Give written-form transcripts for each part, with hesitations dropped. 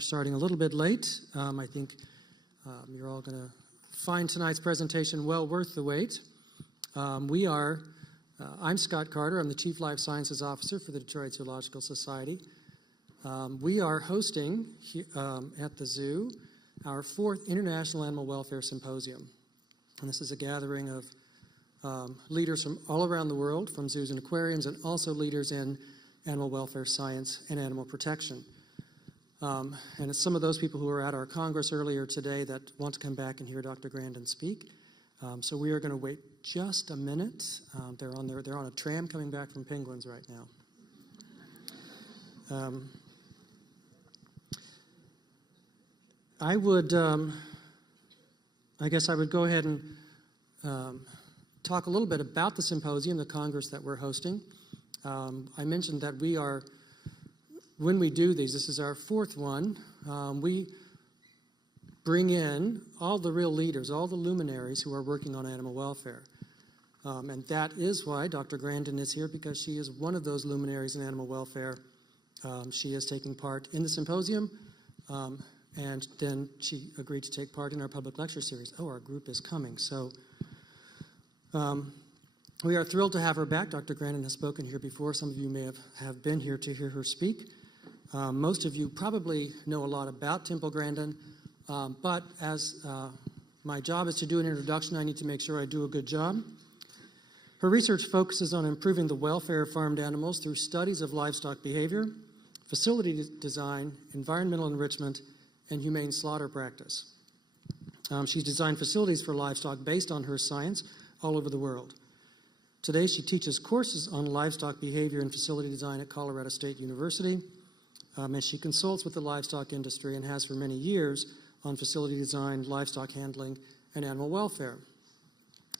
Starting a little bit late. I think you're all going to find tonight's presentation well worth the wait. I'm Scott Carter. I'm the Chief Life Sciences Officer for the Detroit Zoological Society. We are hosting at the zoo our 4th International Animal Welfare Symposium. And this is a gathering of leaders from all around the world, from zoos and aquariums, and also leaders in animal welfare science and animal protection. And it's some of those people who were at our Congress earlier today that want to come back and hear Dr. Grandin speak. So we are going to wait just a minute. They're on a tram coming back from Penguins right now. I guess I would go ahead and talk a little bit about the symposium, the Congress that we're hosting. I mentioned that when we do these, this is our 4th one, we bring in all the real leaders, all the luminaries who are working on animal welfare. And that is why Dr. Grandin is here, because she is one of those luminaries in animal welfare. She is taking part in the symposium, and then she agreed to take part in our public lecture series. Oh, our group is coming. So we are thrilled to have her back. Dr. Grandin has spoken here before. Some of you may have been here to hear her speak. Most of you probably know a lot about Temple Grandin, but as my job is to do an introduction, I need to make sure I do a good job. Her research focuses on improving the welfare of farmed animals through studies of livestock behavior, facility design, environmental enrichment, and humane slaughter practice. She's designed facilities for livestock based on her science all over the world. Today, she teaches courses on livestock behavior and facility design at Colorado State University. And she consults with the livestock industry and has for many years on facility design, livestock handling, and animal welfare.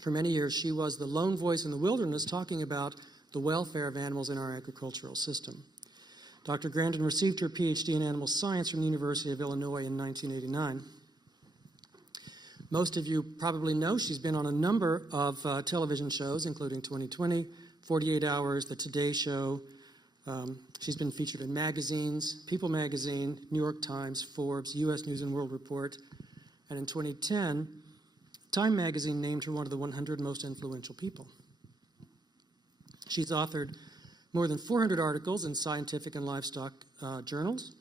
For many years, she was the lone voice in the wilderness talking about the welfare of animals in our agricultural system. Dr. Grandin received her PhD in animal science from the University of Illinois in 1989. Most of you probably know she's been on a number of television shows, including 2020, 48 Hours, The Today Show. She's been featured in magazines, People Magazine, New York Times, Forbes, U.S. News and World Report, and in 2010, Time Magazine named her one of the 100 most influential people. She's authored more than 400 articles in scientific and livestock journals,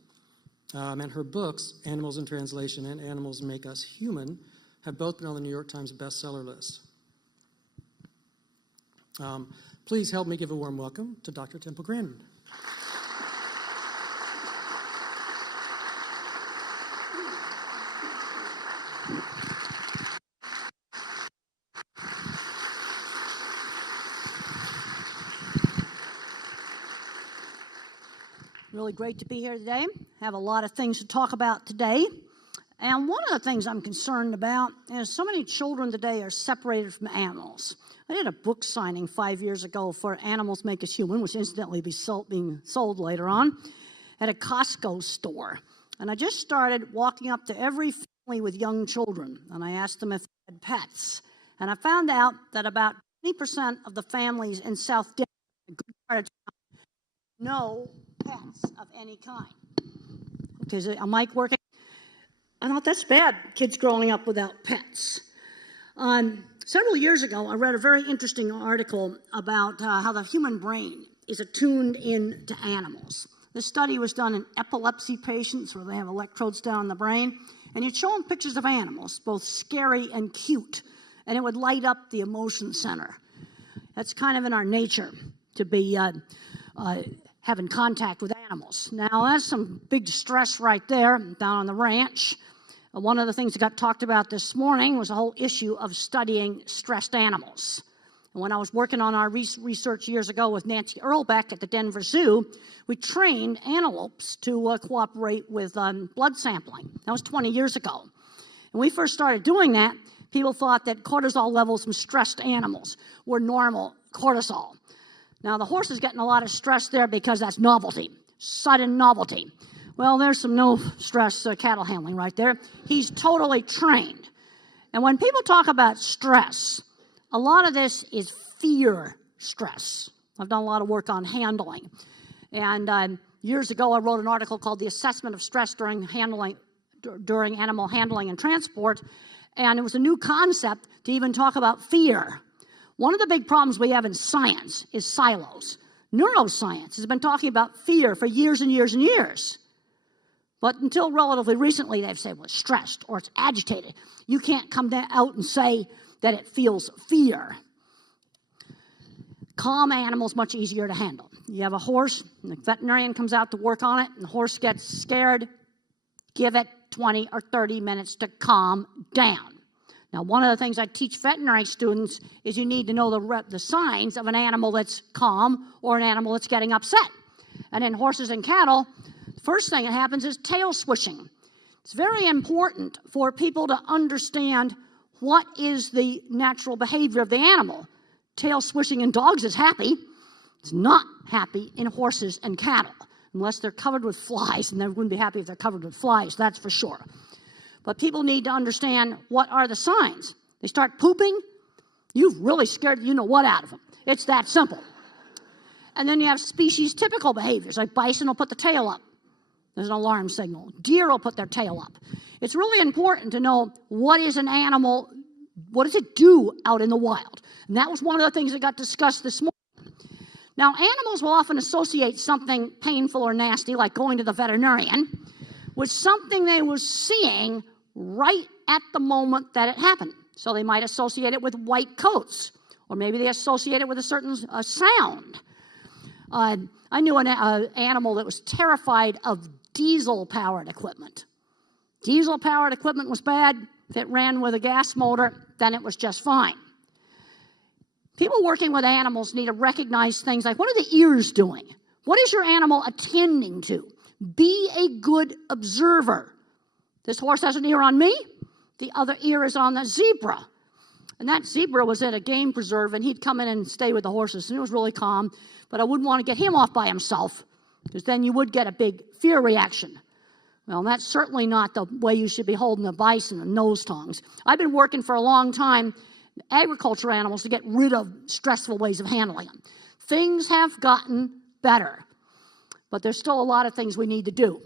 and her books, Animals in Translation and Animals Make Us Human, have both been on the New York Times bestseller list. Please help me give a warm welcome to Dr. Temple Grandin. Really great to be here today. Have a lot of things to talk about today. And one of the things I'm concerned about is so many children today are separated from animals. I did a book signing 5 years ago for Animals Make Us Human, which incidentally will be being sold later on, at a Costco store. And I just started walking up to every family with young children, and I asked them if they had pets. And I found out that about 20% of the families in South Denver, a good part of town, no pets of any kind. Okay, is a mic working? I thought that's bad, kids growing up without pets. Several years ago, I read a very interesting article about how the human brain is attuned into animals. This study was done in epilepsy patients where they have electrodes down the brain, and you'd show them pictures of animals, both scary and cute, and it would light up the emotion center. That's kind of in our nature to be having contact with animals. Now, that's some big stress right there down on the ranch. One of the things that got talked about this morning was the whole issue of studying stressed animals. And when I was working on our research years ago with Nancy Earlbeck at the Denver Zoo, we trained antelopes to cooperate with blood sampling. That was 20 years ago. And when we first started doing that, people thought that cortisol levels from stressed animals were normal cortisol. Now, the horse is getting a lot of stress there because that's novelty, sudden novelty. Well, there's some no-stress cattle handling right there. He's totally trained. And when people talk about stress, a lot of this is fear stress. I've done a lot of work on handling. And years ago, I wrote an article called The Assessment of Stress During Animal Handling and Transport, and it was a new concept to even talk about fear. One of the big problems we have in science is silos. Neuroscience has been talking about fear for years and years and years. But until relatively recently, they've said, well, it's stressed or it's agitated. You can't come out and say that it feels fear. Calm animals much easier to handle. You have a horse, and the veterinarian comes out to work on it, and the horse gets scared. Give it 20 or 30 minutes to calm down. Now, one of the things I teach veterinary students is you need to know the signs of an animal that's calm or an animal that's getting upset. And in horses and cattle, the first thing that happens is tail swishing. It's very important for people to understand what is the natural behavior of the animal. Tail swishing in dogs is happy. It's not happy in horses and cattle, unless they're covered with flies, and they wouldn't be happy if they're covered with flies, that's for sure. But people need to understand what are the signs. They start pooping, you've really scared you-know-what out of them. It's that simple. And then you have species-typical behaviors, like bison will put the tail up. There's an alarm signal. Deer will put their tail up. It's really important to know what is an animal, what does it do out in the wild? And that was one of the things that got discussed this morning. Now, animals will often associate something painful or nasty, like going to the veterinarian, with something they were seeing right at the moment that it happened. So they might associate it with white coats, or maybe they associate it with a certain sound. I knew an animal that was terrified of diesel-powered equipment. Diesel-powered equipment was bad. If it ran with a gas motor, then it was just fine. People working with animals need to recognize things like, what are the ears doing? What is your animal attending to? Be a good observer. This horse has an ear on me. The other ear is on the zebra. And that zebra was at a game preserve, and he'd come in and stay with the horses, and it was really calm. But I wouldn't want to get him off by himself, because then you would get a big fear reaction. Well, that's certainly not the way you should be holding a bison and nose tongs. I've been working for a long time agriculture animals to get rid of stressful ways of handling them. Things have gotten better, but there's still a lot of things we need to do.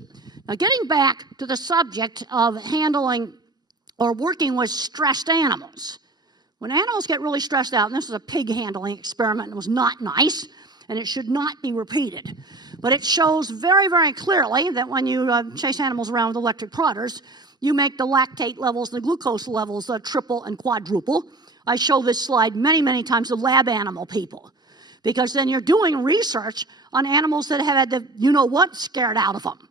Now, getting back to the subject of handling or working with stressed animals. When animals get really stressed out, and this is a pig handling experiment, and it was not nice, and it should not be repeated. But it shows very, very clearly that when you chase animals around with electric prodders, you make the lactate levels and the glucose levels triple and quadruple. I show this slide many, many times to lab animal people, because then you're doing research on animals that have had the you-know-what scared out of them.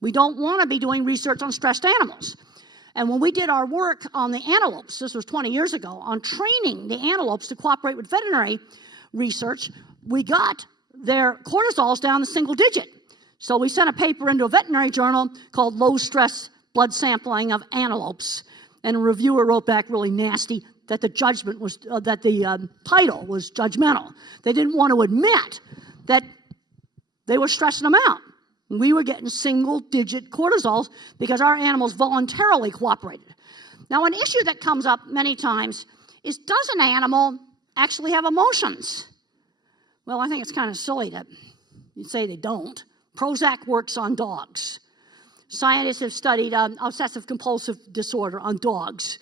We don't want to be doing research on stressed animals. And when we did our work on the antelopes, this was 20 years ago, on training the antelopes to cooperate with veterinary research, we got their cortisols down to single digit. So we sent a paper into a veterinary journal called Low Stress Blood Sampling of Antelopes. And a reviewer wrote back really nasty that the judgment was, the title was judgmental. They didn't want to admit that they were stressing them out. We were getting single-digit cortisols because our animals voluntarily cooperated. Now, an issue that comes up many times is, does an animal actually have emotions? Well, I think it's kind of silly that you say they don't. Prozac works on dogs. Scientists have studied obsessive-compulsive disorder on dogs.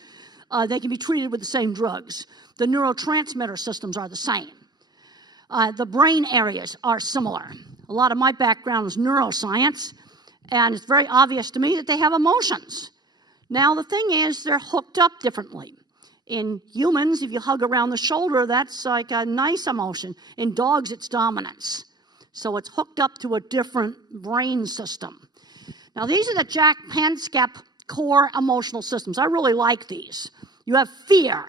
They can be treated with the same drugs. The neurotransmitter systems are the same. The brain areas are similar. A lot of my background is neuroscience, and it's very obvious to me that they have emotions. Now, the thing is, they're hooked up differently. In humans, if you hug around the shoulder, that's like a nice emotion. In dogs, it's dominance. So it's hooked up to a different brain system. Now, these are the Jack Penskep core emotional systems. I really like these. You have fear.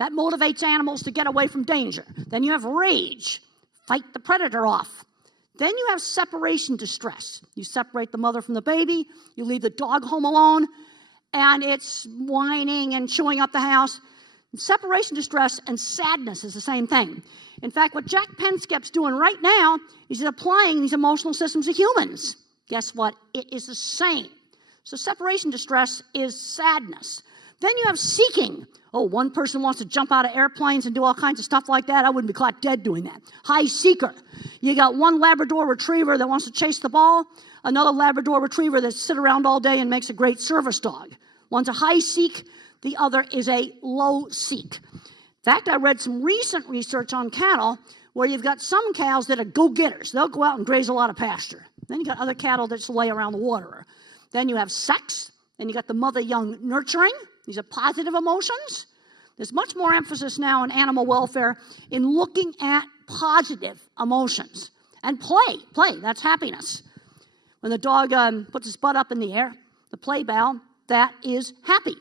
That motivates animals to get away from danger. Then you have rage. Fight the predator off. Then you have separation distress. You separate the mother from the baby. You leave the dog home alone, and it's whining and chewing up the house. Separation distress and sadness is the same thing. In fact, what Jack Penskep's doing right now is he's applying these emotional systems to humans. Guess what? It is the same. So separation distress is sadness. Then you have seeking. Oh, one person wants to jump out of airplanes and do all kinds of stuff like that. I wouldn't be caught dead doing that. High seeker. You got one Labrador retriever that wants to chase the ball, another Labrador retriever that sits around all day and makes a great service dog. One's a high seek, the other is a low seek. In fact, I read some recent research on cattle where you've got some cows that are go-getters. They'll go out and graze a lot of pasture. Then you got other cattle that just lay around the waterer. Then you have sex. Then you got the mother-young nurturing. These are positive emotions. There's much more emphasis now on animal welfare in looking at positive emotions. And play, that's happiness. When the dog puts his butt up in the air, the play bow, that is happy.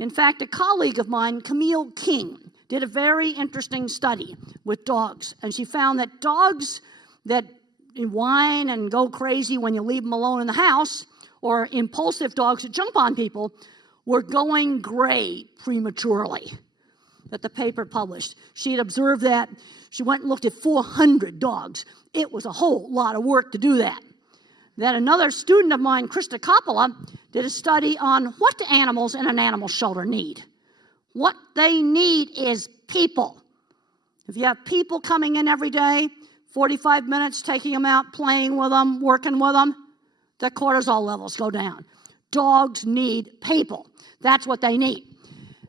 In fact, a colleague of mine, Camille King, did a very interesting study with dogs. And she found that dogs that whine and go crazy when you leave them alone in the house, or impulsive dogs that jump on people, were going gray prematurely, that the paper published. She had observed that. She went and looked at 400 dogs. It was a whole lot of work to do that. Then another student of mine, Krista Coppola, did a study on what do animals in an animal shelter need. What they need is people. If you have people coming in every day, 45 minutes, taking them out, playing with them, working with them, their cortisol levels go down. Dogs need people. That's what they need.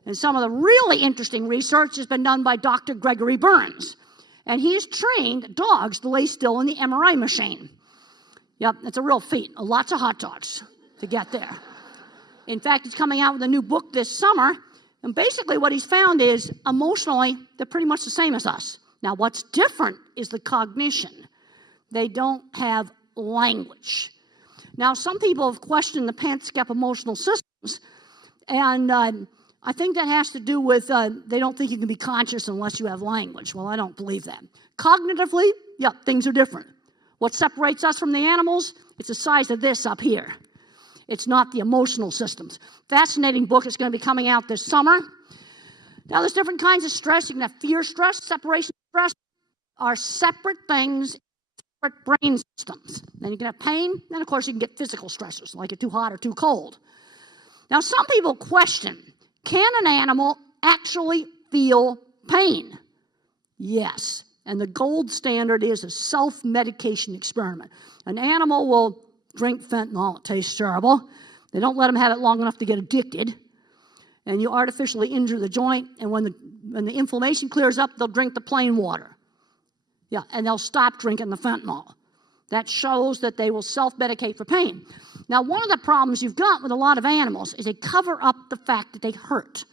And some of the really interesting research has been done by Dr. Gregory Burns. And he's trained dogs to lay still in the MRI machine. Yep, it's a real feat. Lots of hot dogs to get there. In fact, he's coming out with a new book this summer. And basically what he's found is emotionally, they're pretty much the same as us. Now, what's different is the cognition. They don't have language. Now, some people have questioned the Panskep emotional systems, and I think that has to do with they don't think you can be conscious unless you have language. Well, I don't believe that. Cognitively, yeah, things are different. What separates us from the animals? It's the size of this up here. It's not the emotional systems. Fascinating book. It's going to be coming out this summer. Now, there's different kinds of stress. You can have fear stress, separation stress, are separate things, separate brain systems. Then you can have pain, and of course you can get physical stressors, like it's too hot or too cold. Now, some people question, can an animal actually feel pain? Yes. And the gold standard is a self-medication experiment. An animal will drink fentanyl. It tastes terrible. They don't let them have it long enough to get addicted. And you artificially injure the joint, and when the inflammation clears up, they'll drink the plain water. Yeah, and they'll stop drinking the fentanyl. That shows that they will self-medicate for pain. Now, one of the problems you've got with a lot of animals is they cover up the fact that they hurt.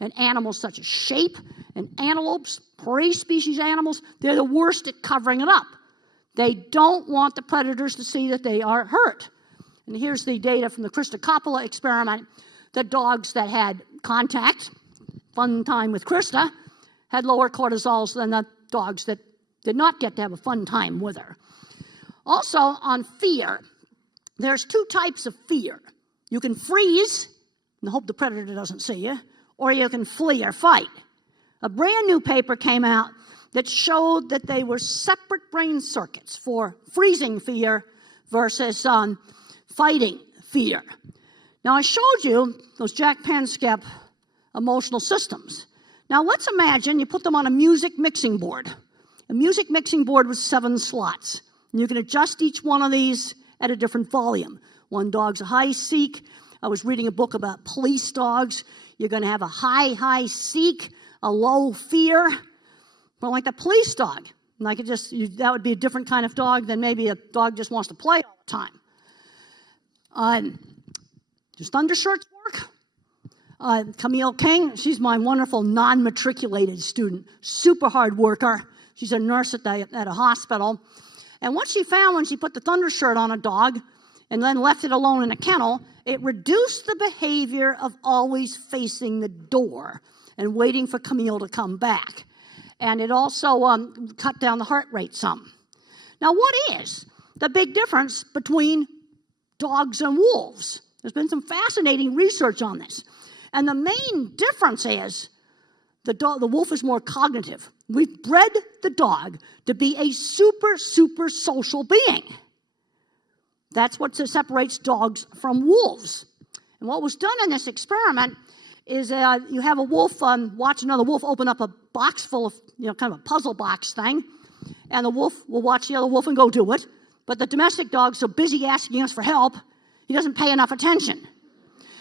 And animals such as sheep and antelopes, prey species animals, they're the worst at covering it up. They don't want the predators to see that they are hurt. And here's the data from the Krista Coppola experiment. The dogs that had contact, fun time with Krista, had lower cortisols than the dogs that did not get to have a fun time with her. Also, on fear, there's two types of fear. You can freeze and hope the predator doesn't see you, or you can flee or fight. A brand new paper came out that showed that they were separate brain circuits for freezing fear versus fighting fear. Now, I showed you those Jack Panskep emotional systems. Now, let's imagine you put them on a music mixing board. A music mixing board with 7 slots. And you can adjust each one of these at a different volume. One dog's a high seek. I was reading a book about police dogs. You're going to have a high seek, a low fear. Well, like the police dog. And I could that would be a different kind of dog than maybe a dog just wants to play all the time. Does undershirts work? Camille King, she's my wonderful non-matriculated student, super hard worker. She's a nurse at a hospital. And what she found when she put the undershirt on a dog and then left it alone in a kennel, it reduced the behavior of always facing the door and waiting for Camille to come back. And it also cut down the heart rate some. Now, what is the big difference between dogs and wolves? There's been some fascinating research on this. And the main difference is the wolf is more cognitive. We've bred the dog to be a super social being. That's what separates dogs from wolves. And what was done in this experiment is you have a wolf watch another wolf open up a box full of, kind of a puzzle box thing, and the wolf will watch the other wolf and go do it. But the domestic dog's so busy asking us for help, he doesn't pay enough attention.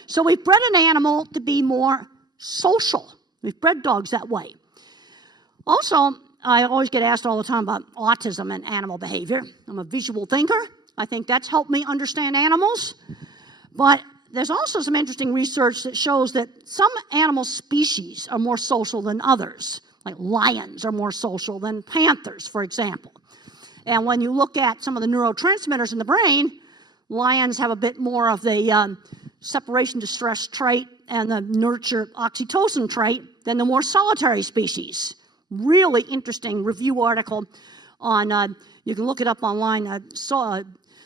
So we've bred an animal to be more social. We've bred dogs that way. Also, I always get asked all the time about autism and animal behavior. I'm a visual thinker. I think that's helped me understand animals. But there's also some interesting research that shows that some animal species are more social than others. Like lions are more social than panthers, for example. And when you look at some of the neurotransmitters in the brain, lions have a bit more of the separation distress trait and the nurture oxytocin trait than the more solitary species. Really interesting review article on, you can look it up online,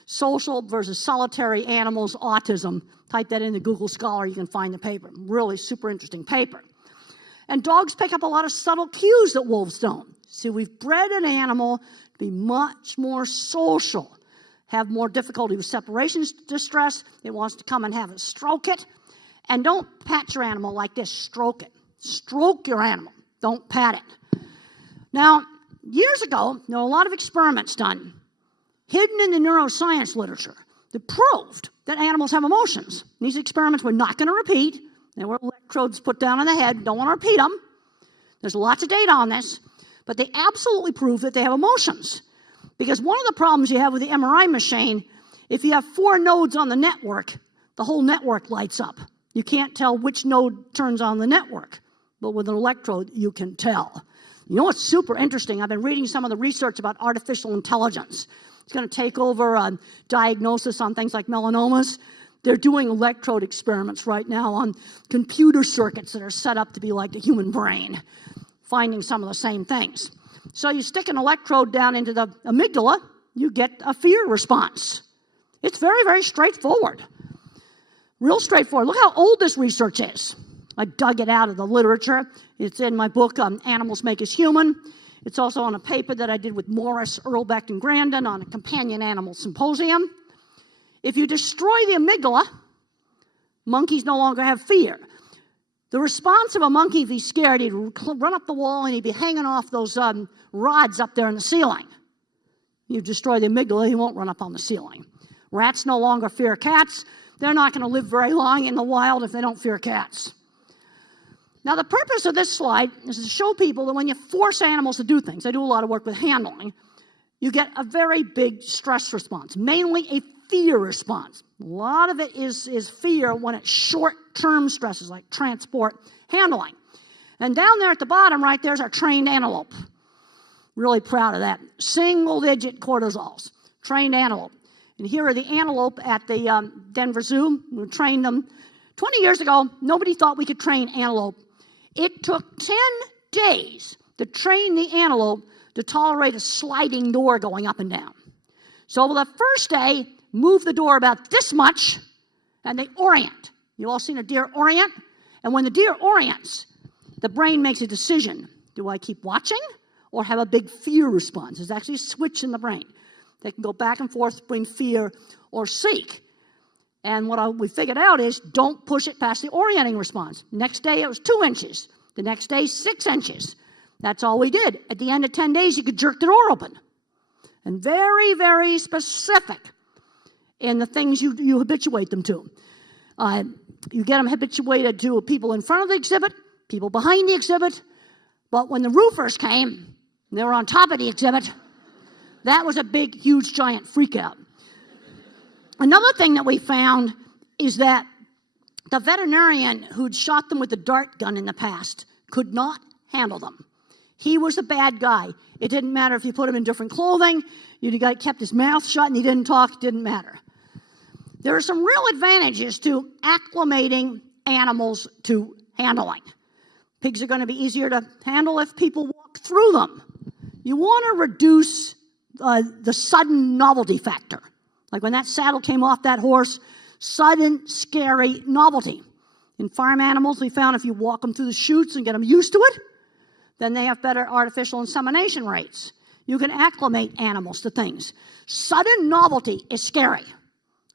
social versus solitary animals, autism. Type that into Google Scholar, you can find the paper. Really super interesting paper. And dogs pick up a lot of subtle cues that wolves don't. So we've bred an animal to be much more social, have more difficulty with separation distress. It wants to come and have it, stroke it. And don't pat your animal like this, stroke it. Stroke your animal, don't pat it. Now, years ago, there were a lot of experiments done, hidden in the neuroscience literature, that proved that animals have emotions. These experiments we're not going to repeat. There were electrodes put down on the head. Don't want to repeat them. There's lots of data on this. But they absolutely prove that they have emotions. Because one of the problems you have with the MRI machine, if you have 4 nodes on the network, the whole network lights up. You can't tell which node turns on the network. But with an electrode, you can tell. You know what's super interesting? I've been reading some of the research about artificial intelligence. It's going to take over diagnosis on things like melanomas. They're doing electrode experiments right now on computer circuits that are set up to be like the human brain, finding some of the same things. So you stick an electrode down into the amygdala, you get a fear response. It's very, very straightforward. Real straightforward. Look how old this research is. I dug it out of the literature. It's in my book, Animals Make Us Human. It's also on a paper that I did with Morris, Earlbeck, and Grandin on a companion animal symposium. If you destroy the amygdala, monkeys no longer have fear. The response of a monkey, if he's scared, he'd run up the wall and he'd be hanging off those rods up there in the ceiling. You destroy the amygdala, he won't run up on the ceiling. Rats no longer fear cats. They're not going to live very long in the wild if they don't fear cats. Now, the purpose of this slide is to show people that when you force animals to do things, I do a lot of work with handling, you get a very big stress response, mainly a fear response. A lot of it is fear when it's short-term stresses like transport, handling. And down there at the bottom right, there's our trained antelope. Really proud of that. Single-digit cortisols, trained antelope. And here are the antelope at the Denver Zoo. We trained them. 20 years ago, nobody thought we could train antelope. It took 10 days to train the antelope to tolerate a sliding door going up and down. So the first day, move the door about this much, and they orient. You all seen a deer orient? And when the deer orients, the brain makes a decision. Do I keep watching or have a big fear response? There's actually a switch in the brain. They can go back and forth between fear or seek. And what we figured out is don't push it past the orienting response. Next day, it was 2 inches. The next day, 6 inches. That's all we did. At the end of 10 days, you could jerk the door open. And very, very specific in the things you habituate them to. You get them habituated to people in front of the exhibit, people behind the exhibit. But when the roofers came, they were on top of the exhibit, that was a big, huge, giant freak out. Another thing that we found is that the veterinarian who'd shot them with a dart gun in the past could not handle them. He was a bad guy. It didn't matter if you put him in different clothing, you kept his mouth shut and he didn't talk, it didn't matter. There are some real advantages to acclimating animals to handling. Pigs are going to be easier to handle if people walk through them. You want to reduce the sudden novelty factor. Like when that saddle came off that horse, sudden, scary novelty. In farm animals, we found if you walk them through the chutes and get them used to it, then they have better artificial insemination rates. You can acclimate animals to things. Sudden novelty is scary.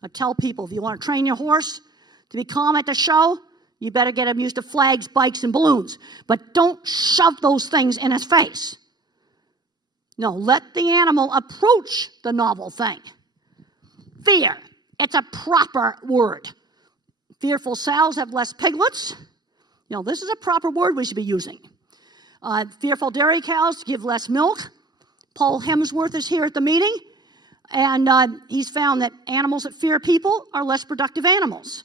I tell people, if you want to train your horse to be calm at the show, You better get him used to flags, bikes, and balloons. But don't shove those things in his face. No, let the animal approach the novel thing. Fear. It's a proper word. Fearful sows have less piglets. This is a proper word we should be using. Fearful dairy cows give less milk. Paul Hemsworth is here at the meeting, and he's found that animals that fear people are less productive animals.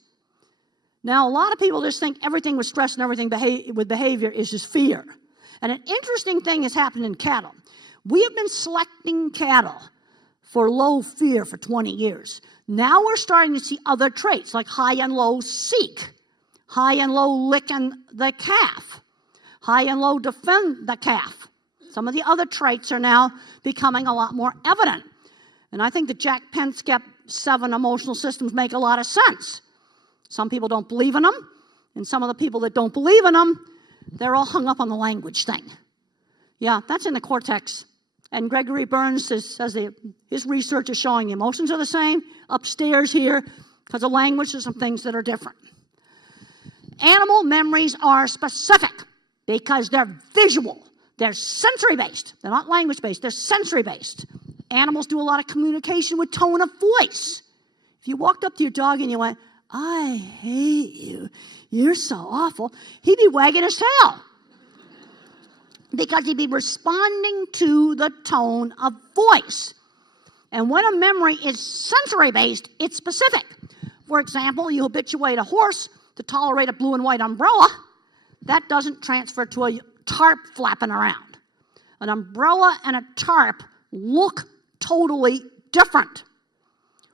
Now, a lot of people just think everything with stress and everything with behavior is just fear. And an interesting thing has happened in cattle. We have been selecting cattle for low fear for 20 years. Now we're starting to see other traits like high and low seek, high and low licking the calf, high and low defend the calf. Some of the other traits are now becoming a lot more evident. And I think the Jack Penskep 7 emotional systems make a lot of sense. Some people don't believe in them, and some of the people that don't believe in them, they're all hung up on the language thing. Yeah, that's in the cortex. And Gregory Burns says his research is showing the emotions are the same upstairs here because the language is some things that are different. Animal memories are specific because they're visual. They're sensory-based. They're not language-based. They're sensory-based. Animals do a lot of communication with tone of voice. If you walked up to your dog and you went, "I hate you. You're so awful," he'd be wagging his tail because he'd be responding to the tone of voice. And when a memory is sensory-based, it's specific. For example, you habituate a horse to tolerate a blue and white umbrella. That doesn't transfer to a tarp flapping around. An umbrella and a tarp look totally different.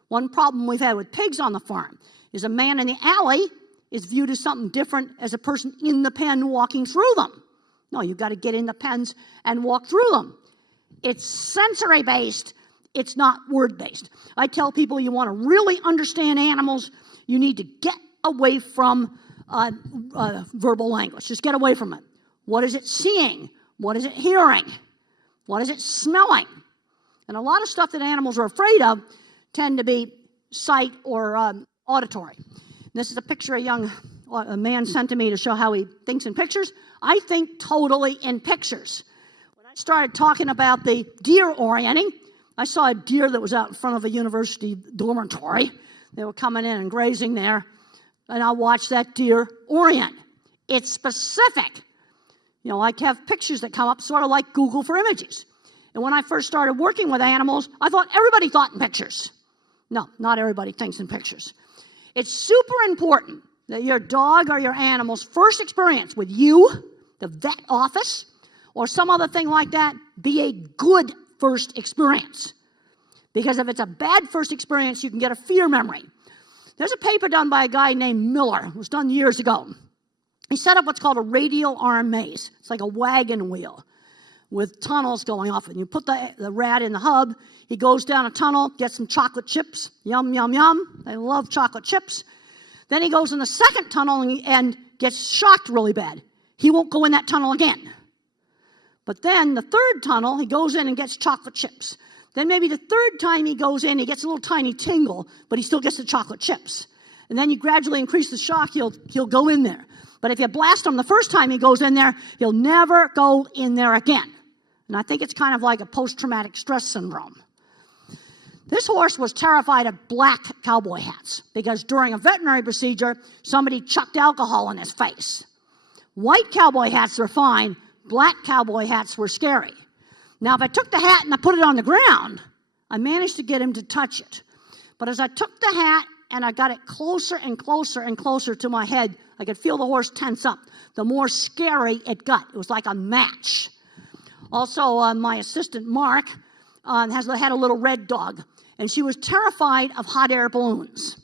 One problem we've had with pigs on the farm is a man in the alley is viewed as something different as a person in the pen walking through them. No, you've got to get in the pens and walk through them. It's sensory-based. It's not word-based. I tell people you want to really understand animals, you need to get away from verbal language. Just get away from it. What is it seeing? What is it hearing? What is it smelling? And a lot of stuff that animals are afraid of tend to be sight or auditory. This is a picture a man sent to me to show how he thinks in pictures. I think totally in pictures. When I started talking about the deer orienting, I saw a deer that was out in front of a university dormitory. They were coming in and grazing there, and I watched that deer orient. It's specific. I have pictures that come up sort of like Google for images. And when I first started working with animals, I thought everybody thought in pictures. No, not everybody thinks in pictures. It's super important that your dog or your animal's first experience with you, the vet office, or some other thing like that, be a good first experience. Because if it's a bad first experience, you can get a fear memory. There's a paper done by a guy named Miller. It was done years ago. He set up what's called a radial arm maze. It's like a wagon wheel with tunnels going off. And you put the rat in the hub. He goes down a tunnel, gets some chocolate chips. Yum, yum, yum. They love chocolate chips. Then he goes in the second tunnel and gets shocked really bad. He won't go in that tunnel again. But then the third tunnel, he goes in and gets chocolate chips. Then maybe the third time he goes in, he gets a little tiny tingle, but he still gets the chocolate chips. And then you gradually increase the shock, he'll go in there. But if you blast him the first time he goes in there, he'll never go in there again. And I think it's kind of like a post-traumatic stress syndrome. This horse was terrified of black cowboy hats because during a veterinary procedure, somebody chucked alcohol in his face. White cowboy hats are fine. Black cowboy hats were scary. Now, if I took the hat and I put it on the ground, I managed to get him to touch it. But as I took the hat and I got it closer and closer and closer to my head, I could feel the horse tense up. The more scary it got. It was like a match. Also, my assistant, Mark, had a little red dog, and she was terrified of hot air balloons.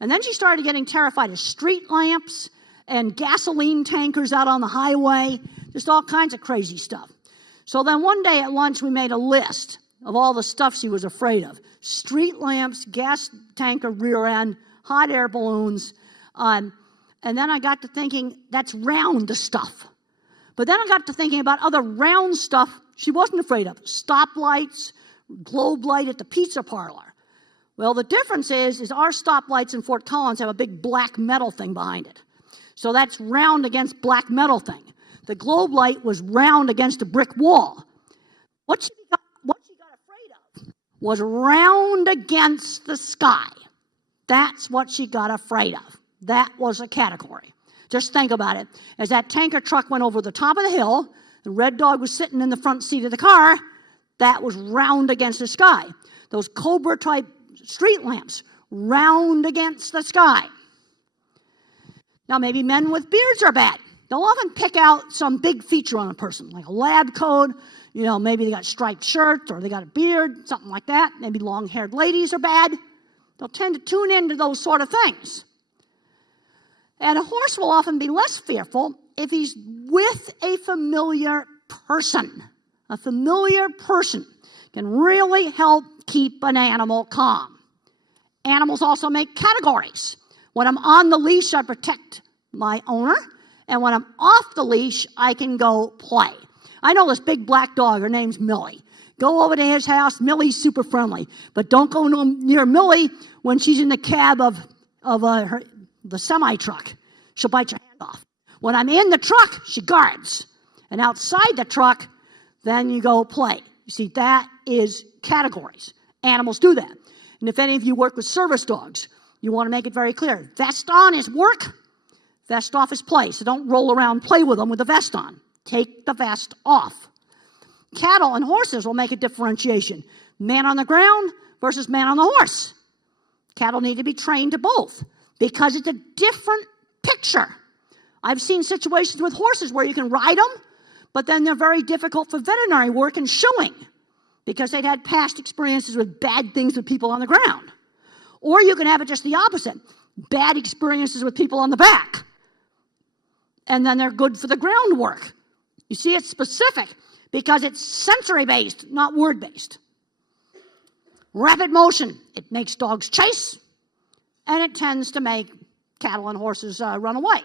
And then she started getting terrified of street lamps and gasoline tankers out on the highway, just all kinds of crazy stuff. So then one day at lunch, we made a list of all the stuff she was afraid of. Street lamps, gas tanker rear end, hot air balloons. And then I got to thinking, that's round stuff. But then I got to thinking about other round stuff she wasn't afraid of. Stoplights, globe light at the pizza parlor. Well, the difference is our stoplights in Fort Collins have a big black metal thing behind it. So that's round against black metal thing. The globe light was round against a brick wall. What she got afraid of was round against the sky. That's what she got afraid of. That was a category. Just think about it. As that tanker truck went over the top of the hill, the red dog was sitting in the front seat of the car, that was round against the sky. Those Cobra-type street lamps, round against the sky. Now, maybe men with beards are bad. They'll often pick out some big feature on a person, like a lab coat. Maybe they got striped shirts or they got a beard, something like that. Maybe long-haired ladies are bad. They'll tend to tune into those sort of things. And a horse will often be less fearful if he's with a familiar person. A familiar person can really help keep an animal calm. Animals also make categories. When I'm on the leash, I protect my owner. And when I'm off the leash, I can go play. I know this big black dog. Her name's Millie. Go over to his house. Millie's super friendly. But don't go near Millie when she's in the cab of the semi-truck. She'll bite your hand off. When I'm in the truck, she guards. And outside the truck, then you go play. You see, that is categories. Animals do that. And if any of you work with service dogs, you want to make it very clear. Vest on is work. Vest off is play. So don't roll around and play with them with the vest on. Take the vest off. Cattle and horses will make a differentiation. Man on the ground versus man on the horse. Cattle need to be trained to both because it's a different picture. I've seen situations with horses where you can ride them, but then they're very difficult for veterinary work and showing because they'd had past experiences with bad things with people on the ground. Or you can have it just the opposite. Bad experiences with people on the back. And then they're good for the groundwork. You see, it's specific because it's sensory-based, not word-based. Rapid motion, it makes dogs chase, and it tends to make cattle and horses run away.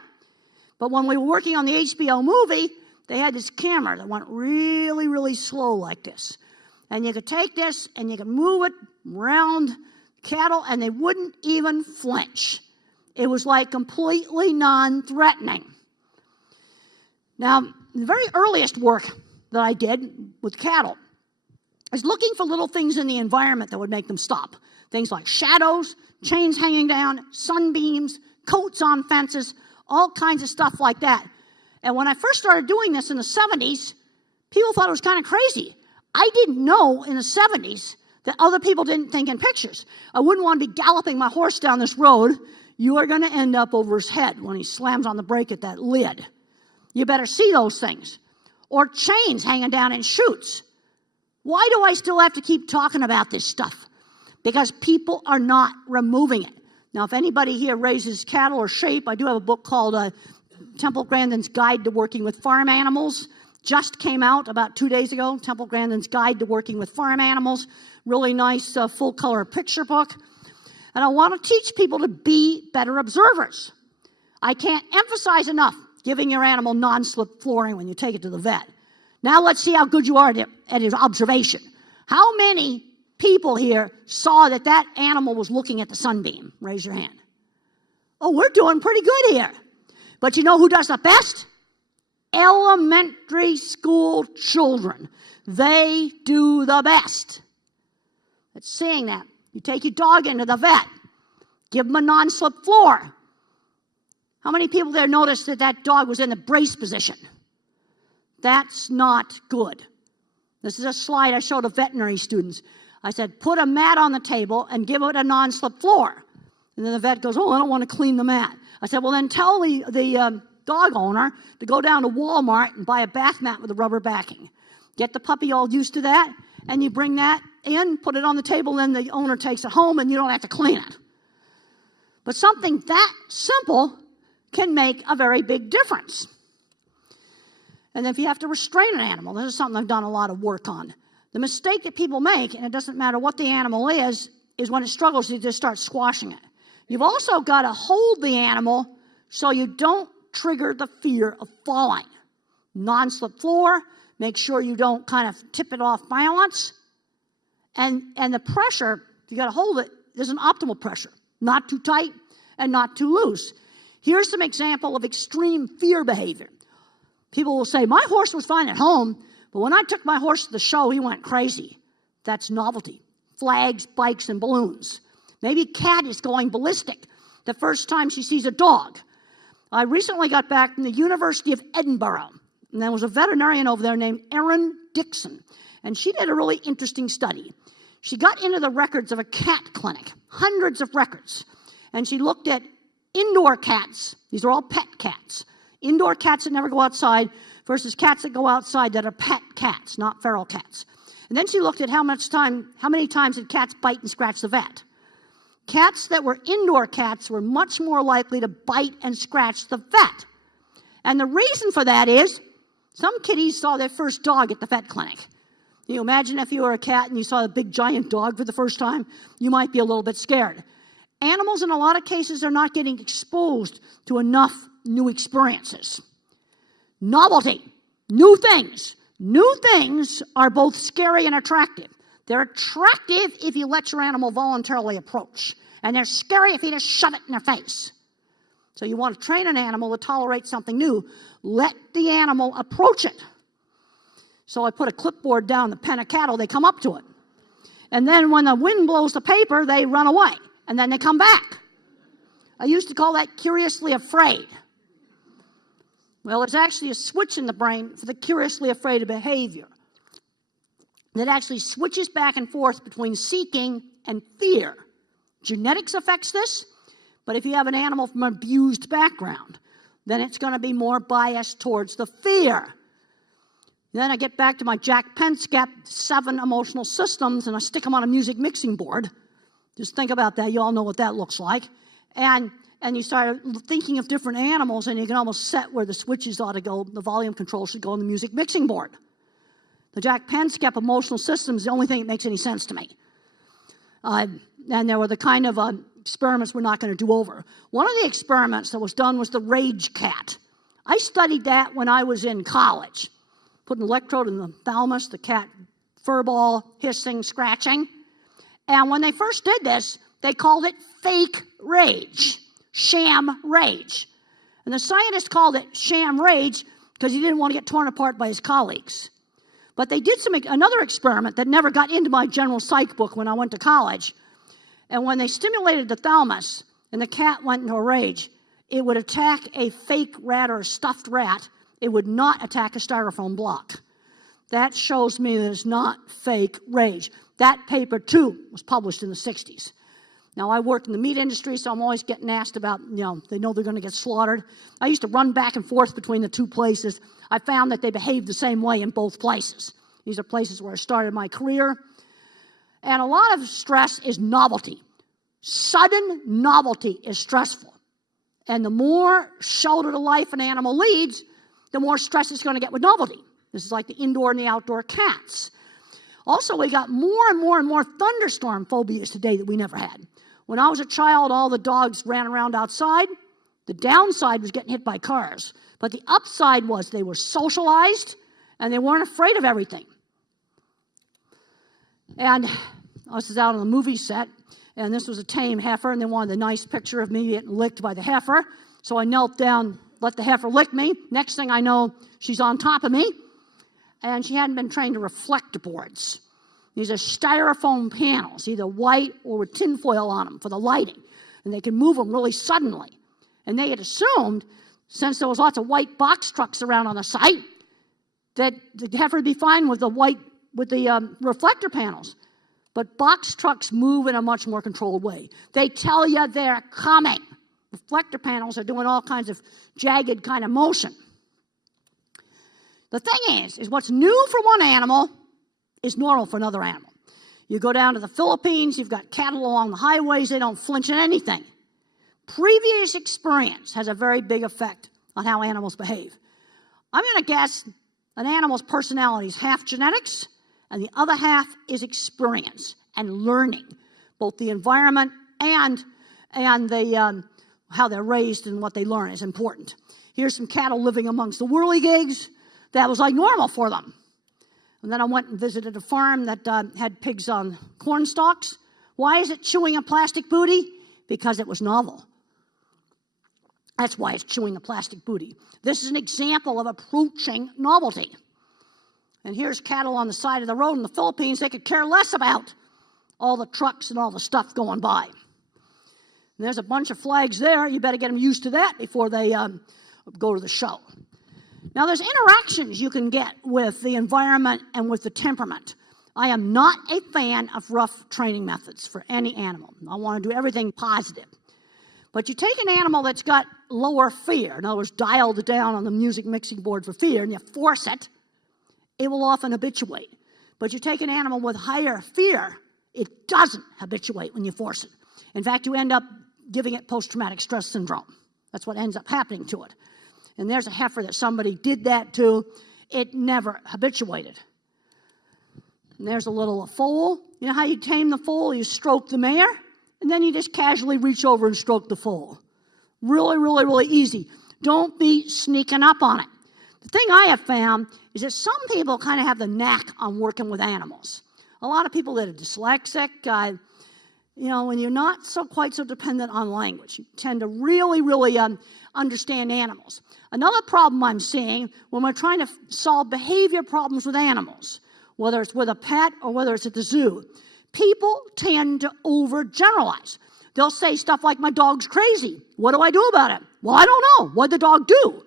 But when we were working on the HBO movie, they had this camera that went really, really slow like this. And you could take this and you could move it around cattle and they wouldn't even flinch. It was like completely non-threatening. Now, the very earliest work that I did with cattle is looking for little things in the environment that would make them stop. Things like shadows, chains hanging down, sunbeams, coats on fences, all kinds of stuff like that. And when I first started doing this in the 70s, people thought it was kind of crazy. I didn't know in the 70s that other people didn't think in pictures. I wouldn't want to be galloping my horse down this road. You are going to end up over his head when he slams on the brake at that lid. You better see those things. Or chains hanging down in chutes. Why do I still have to keep talking about this stuff? Because people are not removing it. Now, if anybody here raises cattle or sheep, I do have a book called Temple Grandin's Guide to Working with Farm Animals. Just came out about 2 days ago, Temple Grandin's Guide to Working with Farm Animals. Really nice full-color picture book. And I want to teach people to be better observers. I can't emphasize enough giving your animal non-slip flooring when you take it to the vet. Now let's see how good you are at observation. How many people here saw that that animal was looking at the sunbeam? Raise your hand. Oh, we're doing pretty good here. But you know who does the best? Elementary school children. They do the best at seeing that. You take your dog into the vet. Give them a non-slip floor. How many people there noticed that that dog was in the brace position? That's not good. This is a slide I showed to veterinary students. I said, put a mat on the table and give it a non-slip floor. And then the vet goes, oh, I don't want to clean the mat. I said, well, then tell the dog owner to go down to Walmart and buy a bath mat with a rubber backing. Get the puppy all used to that, and you bring that in, put it on the table, and the owner takes it home, and you don't have to clean it. But something that simple can make a very big difference. And if you have to restrain an animal, this is something I've done a lot of work on. The mistake that people make, and it doesn't matter what the animal is when it struggles, you just start squashing it. You've also got to hold the animal so you don't trigger the fear of falling. Non-slip floor, make sure you don't kind of tip it off balance. And the pressure, you got to hold it, there's an optimal pressure. Not too tight and not too loose. Here's some example of extreme fear behavior. People will say, my horse was fine at home, but when I took my horse to the show, he went crazy. That's novelty. Flags, bikes, and balloons. Maybe cat is going ballistic the first time she sees a dog. I recently got back from the University of Edinburgh, and there was a veterinarian over there named Erin Dixon, and she did a really interesting study. She got into the records of a cat clinic, hundreds of records, and she looked at indoor cats. These are all pet cats. Indoor cats that never go outside versus cats that go outside that are pet cats, not feral cats. And then she looked at how many times did cats bite and scratch the vet. Cats that were indoor cats were much more likely to bite and scratch the vet. And the reason for that is some kitties saw their first dog at the vet clinic. You imagine if you were a cat and you saw a big giant dog for the first time, you might be a little bit scared. Animals, in a lot of cases, are not getting exposed to enough new experiences. Novelty, new things. New things are both scary and attractive. They're attractive if you let your animal voluntarily approach, and they're scary if you just shove it in their face. So you want to train an animal to tolerate something new. Let the animal approach it. So I put a clipboard down the pen of cattle, they come up to it. And then when the wind blows the paper, they run away, and then they come back. I used to call that curiously afraid. Well, there's actually a switch in the brain for the curiously afraid behavior that actually switches back and forth between seeking and fear. Genetics affects this, but if you have an animal from an abused background, then it's going to be more biased towards the fear. Then I get back to my Jack Penskep 7 emotional systems, and I stick them on a music mixing board. Just think about that. You all know what that looks like. And you start thinking of different animals, and you can almost set where the switches ought to go, the volume control should go on the music mixing board. The Jack Penskep emotional system is the only thing that makes any sense to me. And there were the kind of experiments we're not going to do over. One of the experiments that was done was the rage cat. I studied that when I was in college. Put an electrode in the thalamus, the cat furball, hissing, scratching. And when they first did this, they called it fake rage. Sham rage. And the scientist called it sham rage because he didn't want to get torn apart by his colleagues. But they did another experiment that never got into my general psych book when I went to college. And when they stimulated the thalamus and the cat went into a rage, it would attack a fake rat or a stuffed rat. It would not attack a styrofoam block. That shows me that it's not fake rage. That paper, too, was published in the 60s. Now, I work in the meat industry, so I'm always getting asked about, they know they're going to get slaughtered. I used to run back and forth between the two places. I found that they behave the same way in both places. These are places where I started my career. And a lot of stress is novelty. Sudden novelty is stressful. And the more sheltered a life an animal leads, the more stress it's going to get with novelty. This is like the indoor and the outdoor cats. Also, we got more and more and more thunderstorm phobias today that we never had. When I was a child, all the dogs ran around outside. The downside was getting hit by cars. But the upside was they were socialized and they weren't afraid of everything. And I was out on the movie set, and this was a tame heifer, and they wanted a nice picture of me getting licked by the heifer. So I knelt down, let the heifer lick me. Next thing I know, she's on top of me, and she hadn't been trained to reflector boards. These are styrofoam panels, either white or with tinfoil on them for the lighting, and they can move them really suddenly. And they had assumed, since there was lots of white box trucks around on the site, that the heifer would be fine with the reflector panels. But box trucks move in a much more controlled way. They tell you they're coming. Reflector panels are doing all kinds of jagged kind of motion. The thing is what's new for one animal is normal for another animal. You go down to the Philippines, you've got cattle along the highways, they don't flinch at anything. Previous experience has a very big effect on how animals behave. I'm going to guess an animal's personality is half genetics, and the other half is experience and learning, both the environment and the how they're raised and what they learn is important. Here's some cattle living amongst the whirligigs. That was like normal for them. And then I went and visited a farm that had pigs on corn stalks. Why is it chewing a plastic booty? Because it was novel. That's why it's chewing the plastic booty. This is an example of approaching novelty. And here's cattle on the side of the road in the Philippines they could care less about all the trucks and all the stuff going by. And there's a bunch of flags there. You better get them used to that before they go to the show. Now, there's interactions you can get with the environment and with the temperament. I am not a fan of rough training methods for any animal. I want to do everything positive. But you take an animal that's got lower fear, in other words, dialed down on the music mixing board for fear, and you force it, it will often habituate. But you take an animal with higher fear, it doesn't habituate when you force it. In fact, you end up giving it post-traumatic stress syndrome. That's what ends up happening to it. And there's a heifer that somebody did that to. It never habituated. And there's a little foal. You know how you tame the foal? You stroke the mare, and then you just casually reach over and stroke the foal. Really, really, really easy. Don't be sneaking up on it. The thing I have found is that some people kind of have the knack on working with animals. A lot of people that are dyslexic, when you're not quite so dependent on language, you tend to really, really understand animals. Another problem I'm seeing when we're trying to solve behavior problems with animals, whether it's with a pet or whether it's at the zoo, people tend to overgeneralize. They'll say stuff like, my dog's crazy. What do I do about it? Well, I don't know. What'd the dog do?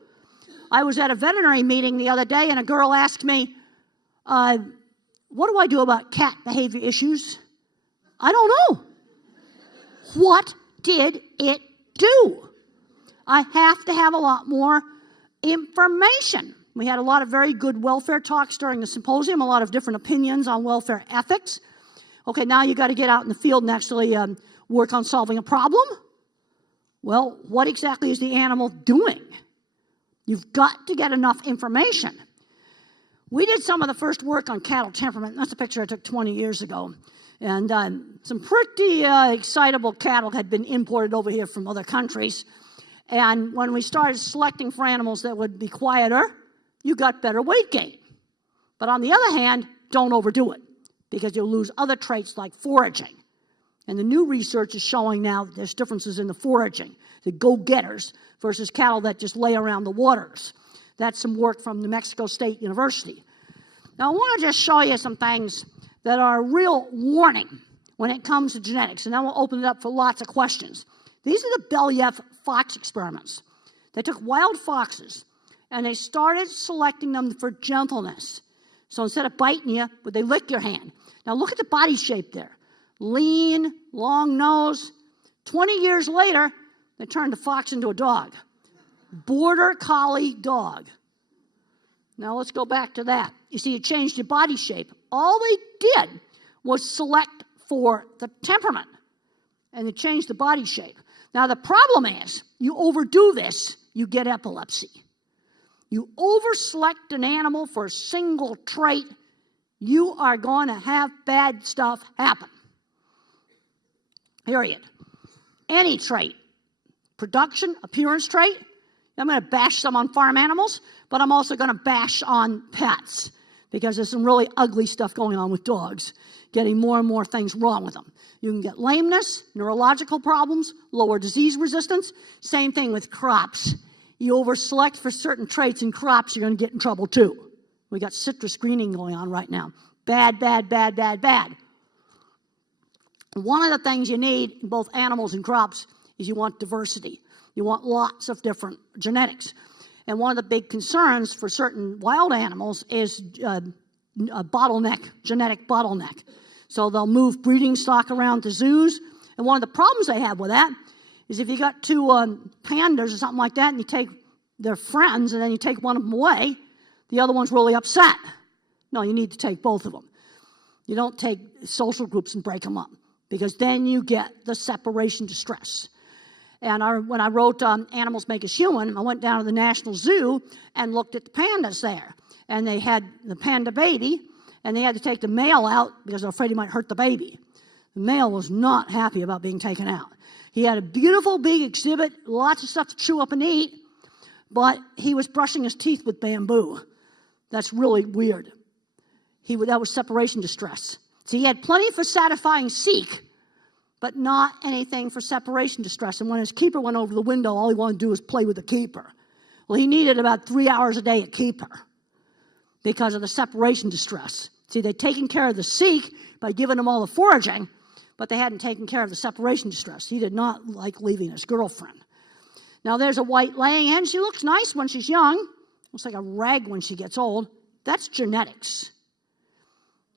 I was at a veterinary meeting the other day, and a girl asked me, what do I do about cat behavior issues? I don't know. What did it do? I have to have a lot more information. We had a lot of very good welfare talks during the symposium, a lot of different opinions on welfare ethics. Okay, now you got to get out in the field and actually work on solving a problem. Well, what exactly is the animal doing? You've got to get enough information. We did some of the first work on cattle temperament. That's a picture I took 20 years ago. And some pretty excitable cattle had been imported over here from other countries. And when we started selecting for animals that would be quieter, you got better weight gain. But on the other hand, don't overdo it, because you'll lose other traits like foraging. And the new research is showing now that there's differences in the foraging, the go-getters versus cattle that just lay around the waters. That's some work from New Mexico State University. Now, I want to just show you some things that are a real warning when it comes to genetics, and then we'll open it up for lots of questions. These are the Belyaev fox experiments. They took wild foxes, and they started selecting them for gentleness. So instead of biting you, would they lick your hand? Now look at the body shape there. Lean, long nose. 20 years later, they turned the fox into a dog. Border collie dog. Now let's go back to that. You see, it changed your body shape. All they did was select for the temperament, and they changed the body shape. Now the problem is, you overdo this, you get epilepsy. You overselect an animal for a single trait, you are going to have bad stuff happen. Period. Any trait. Production, appearance trait. I'm going to bash some on farm animals, but I'm also going to bash on pets, because there's some really ugly stuff going on with dogs, getting more and more things wrong with them. You can get lameness, neurological problems, lower disease resistance. Same thing with crops. You overselect for certain traits in crops, you're going to get in trouble too. We got citrus greening going on right now. Bad, bad, bad, bad, bad. One of the things you need in both animals and crops is you want diversity. You want lots of different genetics. And one of the big concerns for certain wild animals is a bottleneck, genetic bottleneck. So they'll move breeding stock around to zoos. And one of the problems they have with that is if you got two pandas or something like that, and you take their friends and then you take one of them away, the other one's really upset. No, you need to take both of them. You don't take social groups and break them up, because then you get the separation distress. And when I wrote Animals Make Us Human, I went down to the National Zoo and looked at the pandas there. And they had the panda baby, and they had to take the male out because they were afraid he might hurt the baby. The male was not happy about being taken out. He had a beautiful big exhibit, lots of stuff to chew up and eat, but he was brushing his teeth with bamboo. That's really weird. That was separation distress. So he had plenty for satisfying seek, but not anything for separation distress. And when his keeper went over the window, all he wanted to do was play with the keeper. Well, he needed about 3 hours a day at keeper because of the separation distress. See, they'd taken care of the seek by giving him all the foraging, but they hadn't taken care of the separation distress. He did not like leaving his girlfriend. Now, there's a white laying hen. She looks nice when she's young. Looks like a rag when she gets old. That's genetics.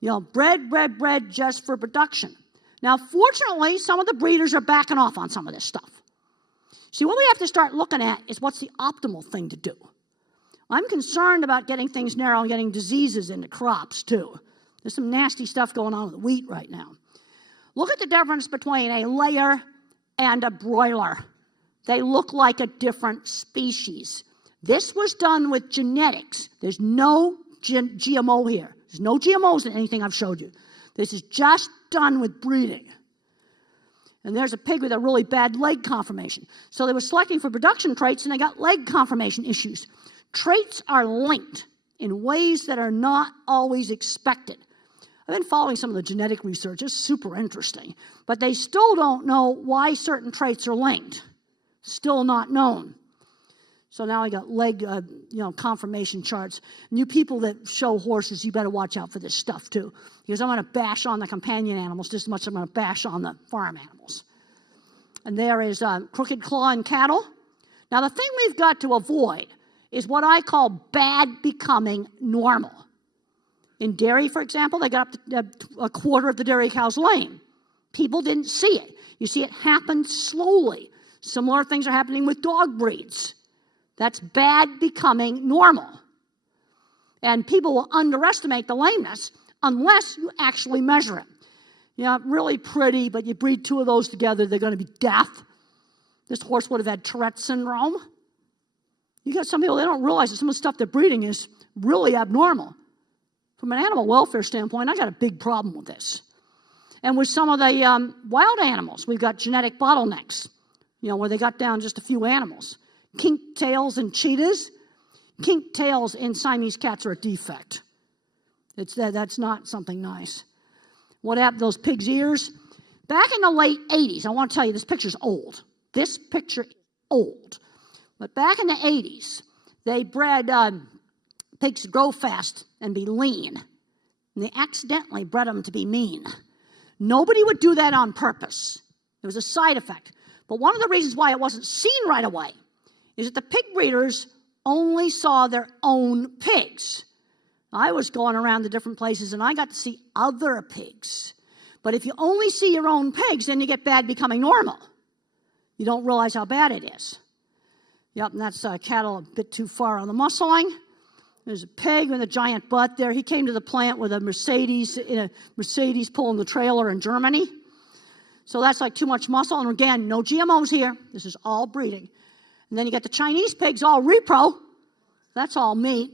You know, bred just for production. Now, fortunately, some of the breeders are backing off on some of this stuff. See, what we have to start looking at is what's the optimal thing to do. I'm concerned about getting things narrow and getting diseases into crops, too. There's some nasty stuff going on with wheat right now. Look at the difference between a layer and a broiler. They look like a different species. This was done with genetics. There's no GMO here. There's no GMOs in anything I've showed you. This is just done with breeding. And there's a pig with a really bad leg conformation. So they were selecting for production traits, and they got leg conformation issues. Traits are linked in ways that are not always expected. I've been following some of the genetic research. It's super interesting. But they still don't know why certain traits are linked. Still not known. So now I got leg, conformation charts. And you people that show horses, you better watch out for this stuff too. Because I'm going to bash on the companion animals just as much as I'm going to bash on the farm animals. And there is crooked claw in cattle. Now the thing we've got to avoid is what I call bad becoming normal. In dairy, for example, they got up to a quarter of the dairy cows lame. People didn't see it. You see it happen slowly. Similar things are happening with dog breeds. That's bad becoming normal. And people will underestimate the lameness unless you actually measure it. You know, really pretty, but you breed two of those together, they're going to be deaf. This horse would have had Tourette syndrome. You got some people, they don't realize that some of the stuff they're breeding is really abnormal. From an animal welfare standpoint, I got a big problem with this. And with some of the wild animals, we've got genetic bottlenecks, where they got down just a few animals. Kink tails in cheetahs. Kink tails in Siamese cats are a defect. That's not something nice. What happened to those pigs' ears? Back in the late 80s, I want to tell you, this picture's old. This picture is old. But back in the 80s, they bred pigs to grow fast and be lean. And they accidentally bred them to be mean. Nobody would do that on purpose. It was a side effect. But one of the reasons why it wasn't seen right away is that the pig breeders only saw their own pigs. I was going around to different places, and I got to see other pigs. But if you only see your own pigs, then you get bad becoming normal. You don't realize how bad it is. Yep, and that's cattle a bit too far on the muscling. There's a pig with a giant butt there. He came to the plant with a Mercedes pulling the trailer in Germany. So that's like too much muscle. And again, no GMOs here. This is all breeding. And then you get the Chinese pigs, all repro. That's all meat.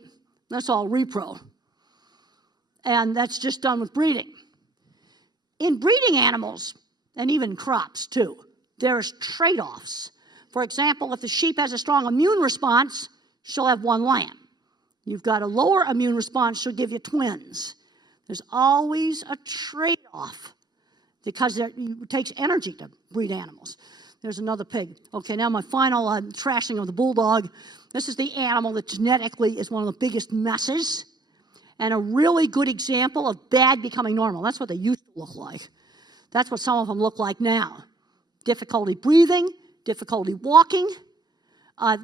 That's all repro. And that's just done with breeding. In breeding animals, and even crops too, there's trade-offs. For example, if the sheep has a strong immune response, she'll have one lamb. You've got a lower immune response, she'll give you twins. There's always a trade-off because it takes energy to breed animals. There's another pig. Okay, now my final trashing of the bulldog. This is the animal that genetically is one of the biggest messes and a really good example of bad becoming normal. That's what they used to look like. That's what some of them look like now. Difficulty breathing, difficulty walking,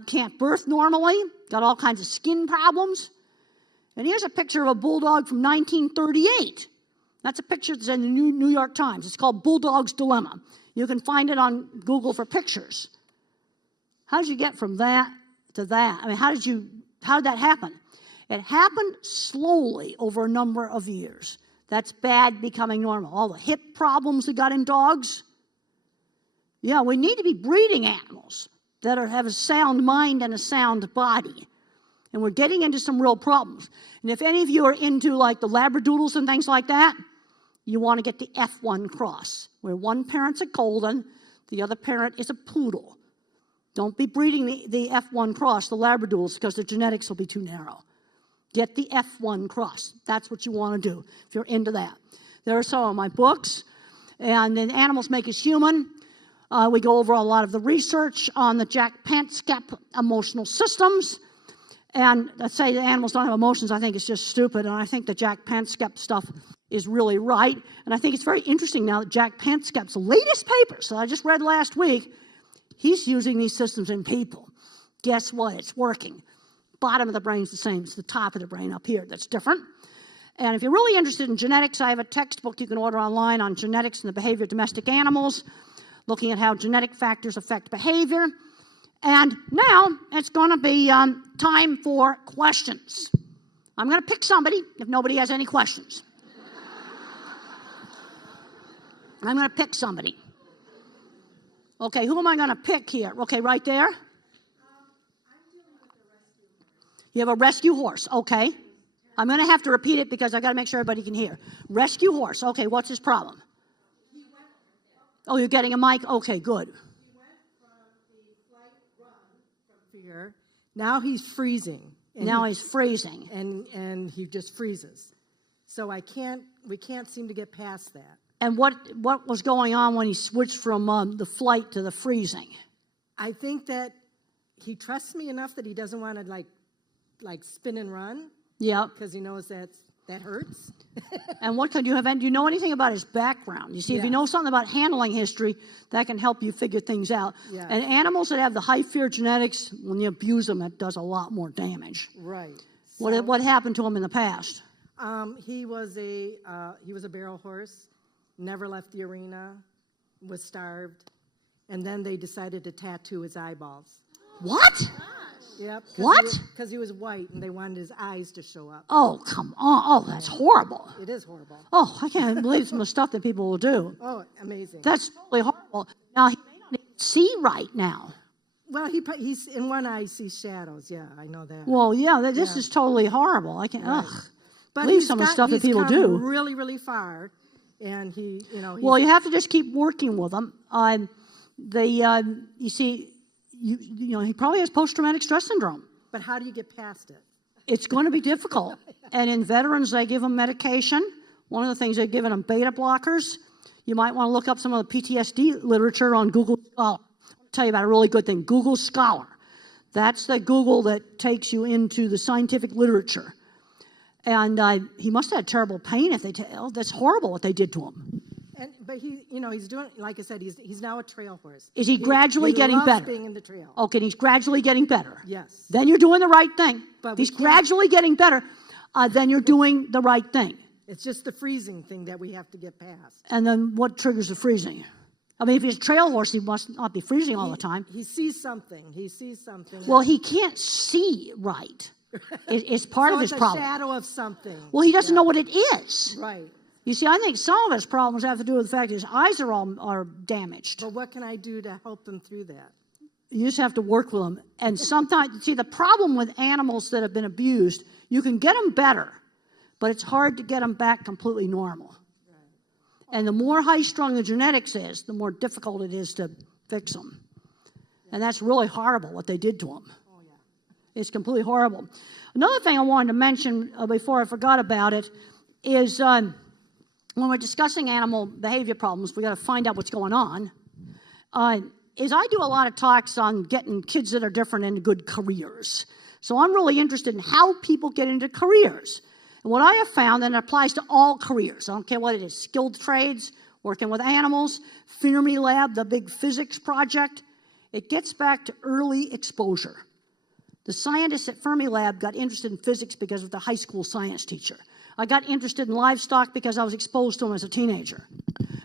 can't birth normally, got all kinds of skin problems. And here's a picture of a bulldog from 1938. That's a picture that's in the New York Times. It's called Bulldog's Dilemma. You can find it on Google for pictures. How did you get from that to that? I mean, how did that happen? It happened slowly over a number of years. That's bad becoming normal. All the hip problems we got in dogs. Yeah, we need to be breeding animals that have a sound mind and a sound body. And we're getting into some real problems. And if any of you are into like the Labradoodles and things like that, you want to get the F1 cross, where one parent's a golden, the other parent is a poodle. Don't be breeding the F1 cross, the Labradoodles, because the genetics will be too narrow. Get the F1 cross. That's what you want to do if you're into that. There are some of my books. And then animals make us human. We go over a lot of the research on the Jack Panksepp emotional systems. And let's say the animals don't have emotions, I think it's just stupid. And I think the Jack Panksepp stuff is really right. And I think it's very interesting now that Jack Panksepp's latest papers that I just read last week, he's using these systems in people. Guess what? It's working. Bottom of the brain's the same. It's the top of the brain up here that's different. And if you're really interested in genetics, I have a textbook you can order online on genetics and the behavior of domestic animals, looking at how genetic factors affect behavior. And now it's going to be time for questions. I'm going to pick somebody if nobody has any questions. I'm going to pick somebody. Okay, who am I going to pick here? Okay, right there. You have a rescue horse. Okay. I'm going to have to repeat it because I've got to make sure everybody can hear. Rescue horse. Okay, what's his problem? Oh, you're getting a mic? Okay, good. He went from the flight run from fear. Now he's freezing. Now he's freezing. And he just freezes. So we can't seem to get past that. And what was going on when he switched from the flight to the freezing? I think that he trusts me enough that he doesn't want to like spin and run. Yeah. Because he knows that hurts. And what could you have? Do you know anything about his background? You see, if you know something about handling history, that can help you figure things out. Yeah. And animals that have the high fear genetics, when you abuse them, it does a lot more damage. Right. What happened to him in the past? He was a barrel horse, never left the arena, was starved, and then they decided to tattoo his eyeballs. What? Yep. What? Because he was white, and they wanted his eyes to show up. Oh, come on. Oh, that's horrible. It is horrible. Oh, I can't believe some of the stuff that people will do. Oh, amazing. That's totally horrible. Now, he may not even see right now. Well, he's in one eye, he sees shadows. Yeah, I know that. Well, yeah, this is totally horrible. I can't, Right. But believe some of the stuff that people he's do. come really, really far, and Well, you have to just keep working with them. You see, he probably has post-traumatic stress syndrome. But how do you get past it? It's going to be difficult. And in veterans, they give them medication. One of the things they're giving them beta blockers. You might want to look up some of the PTSD literature on Google Scholar. I'll tell you about a really good thing, Google Scholar. That's the Google that takes you into the scientific literature. And he must have had terrible pain if they tell. That's horrible what they did to him. But he's doing, like I said, he's now a trail horse. Is he gradually getting loves better? being in the trail. Okay, he's gradually getting better. Yes. Then you're doing the right thing. But If he's gradually getting better, then you're doing the right thing. It's just the freezing thing that we have to get past. And then what triggers the freezing? I mean, if he's a trail horse, he must not be freezing all the time. He sees something. Well, he can't see right. It's part of his problem. It's a shadow of something. Well, he doesn't know what it is. Right. You see, I think some of his problems have to do with the fact his eyes are damaged. But what can I do to help them through that? You just have to work with them. And sometimes, see, the problem with animals that have been abused, you can get them better, but it's hard to get them back completely normal. Right. And the more high-strung the genetics is, the more difficult it is to fix them. Yeah. And that's really horrible, what they did to them. Oh, yeah. It's completely horrible. Another thing I wanted to mention before I forgot about it is when we're discussing animal behavior problems, we got to find out what's going on. Is I do a lot of talks on getting kids that are different into good careers. So I'm really interested in how people get into careers. And what I have found, and it applies to all careers, I don't care what it is, skilled trades, working with animals, Fermilab, the big physics project, it gets back to early exposure. The scientists at Fermilab got interested in physics because of the high school science teacher. I got interested in livestock because I was exposed to them as a teenager.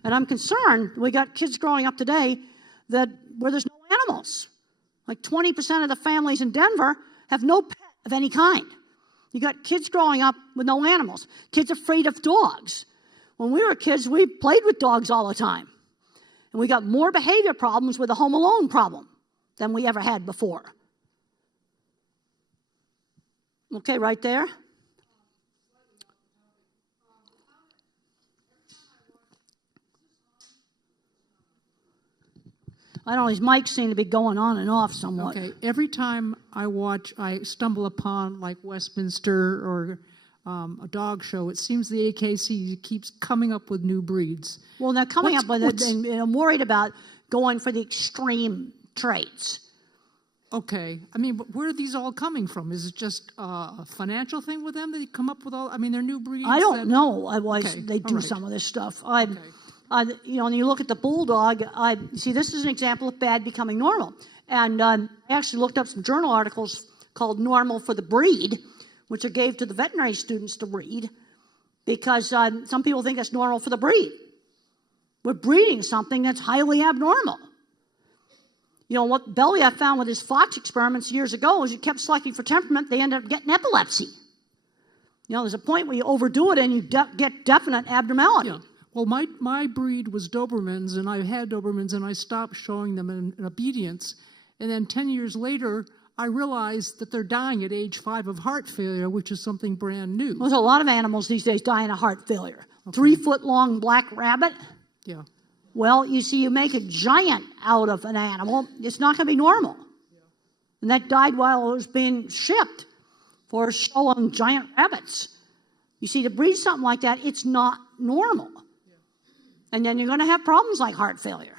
And I'm concerned, we got kids growing up today where there's no animals. Like 20% of the families in Denver have no pet of any kind. You got kids growing up with no animals. Kids afraid of dogs. When we were kids, we played with dogs all the time. And we got more behavior problems with the home alone problem than we ever had before. Okay, right there. I don't know, his mics seem to be going on and off somewhat. Okay, every time I stumble upon like Westminster or a dog show. It seems the AKC keeps coming up with new breeds. Well, they're coming up with it, What's- and I'm worried about going for the extreme traits. Okay. I mean, but where are these all coming from? Is it just a financial thing with them? They come up with all, I mean, they're new breeds? I don't that- know. Okay, They do all right. some of this stuff. You know, when you look at the bulldog, see, this is an example of bad becoming normal. And I actually looked up some journal articles called Normal for the Breed, which I gave to the veterinary students to read, because some people think that's normal for the breed. We're breeding something that's highly abnormal. You know, what Bellier found with his fox experiments years ago is you kept selecting for temperament, they ended up getting epilepsy. You know, there's a point where you overdo it and you get definite abnormality. Yeah. Well, my breed was Dobermans, and I had Dobermans, and I stopped showing them in obedience. And then 10 years later, I realized that they're dying at age 5 of heart failure, which is something brand new. There's a lot of animals these days dying of heart failure. 3-foot-long black rabbit. Yeah. Well, you see, you make a giant out of an animal, it's not going to be normal. And that died while it was being shipped for a show on giant rabbits. You see, to breed something like that, it's not normal. And then you're going to have problems like heart failure.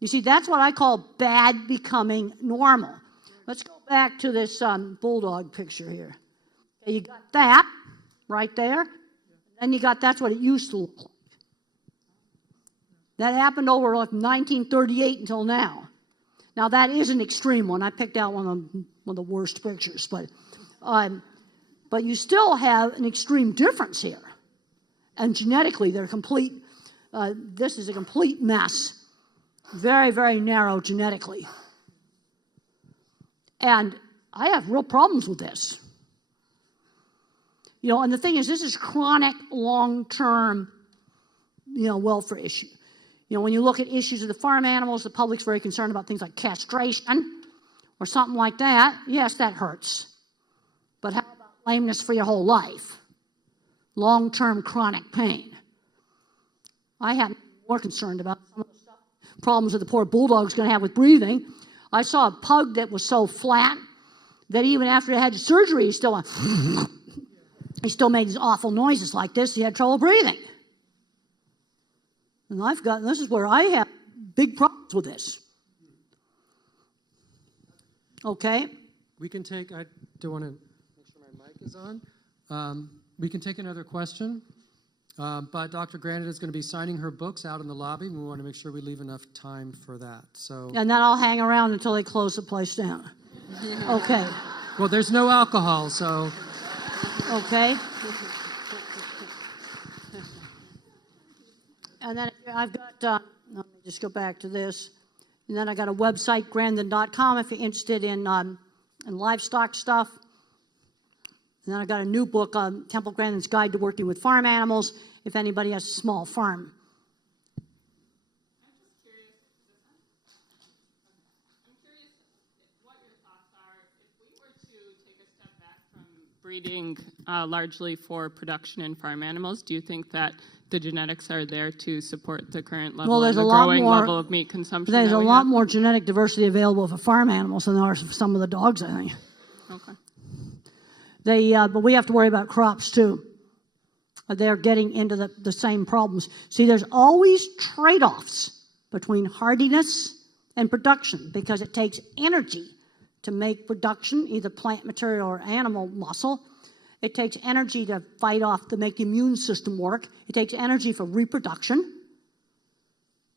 You see, that's what I call bad becoming normal. Let's go back to this bulldog picture here. Okay, you got that right there. Then you got, that's what it used to look like. That happened over like 1938 until now. Now, that is an extreme one. I picked out one of the worst pictures. But you still have an extreme difference here. And genetically, they're complete. This is a complete mess. Very, very narrow genetically. And I have real problems with this. You know, and the thing is, this is chronic, long-term, you know, welfare issue. You know, when you look at issues of the farm animals, the public's very concerned about things like castration or something like that. Yes, that hurts. But how about lameness for your whole life? Long-term chronic pain. I am more concerned about some of the problems that the poor bulldog's going to have with breathing. I saw a pug that was so flat that even after he had surgery, he still made these awful noises like this. He had trouble breathing. And this is where I have big problems with this. Okay? We can take, I do want to make sure my mic is on. We can take another question, but Dr. Grandin is going to be signing her books out in the lobby. We want to make sure we leave enough time for that. So. And then I'll hang around until they close the place down. Okay. Well, there's no alcohol, so. Okay. And then I've got, let me just go back to this. And then I got a website, Grandin.com, if you're interested in livestock stuff. And then I got a new book, Temple Grandin's Guide to Working with Farm Animals, if anybody has a small farm. I'm curious what your thoughts are. If we were to take a step back from breeding largely for production in farm animals, do you think that the genetics are there to support the current level and the growing level of meat consumption? There's a lot more genetic diversity available for farm animals than there are for some of the dogs, I think. Okay. But we have to worry about crops too. They're getting into the same problems. See, there's always trade-offs between hardiness and production because it takes energy to make production, either plant material or animal muscle. It takes energy to fight off, to make the immune system work. It takes energy for reproduction.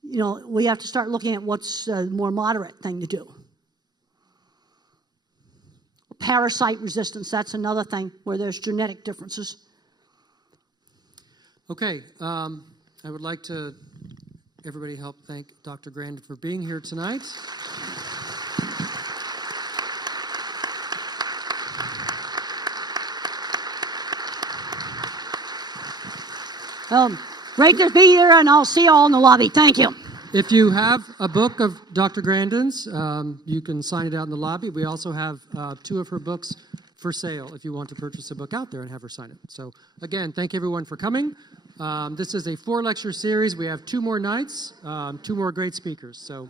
You know, we have to start looking at what's a more moderate thing to do. Parasite resistance, that's another thing where there's genetic differences. Okay, I would like to, everybody help thank Dr. Grandin for being here tonight. Great to be here, and I'll see you all in the lobby. Thank you. If you have a book of Dr. Grandin's, you can sign it out in the lobby. We also have 2 of her books for sale if you want to purchase a book out there and have her sign it. So again, thank everyone for coming. This is a 4-lecture series. We have 2 more nights, 2 more great speakers. So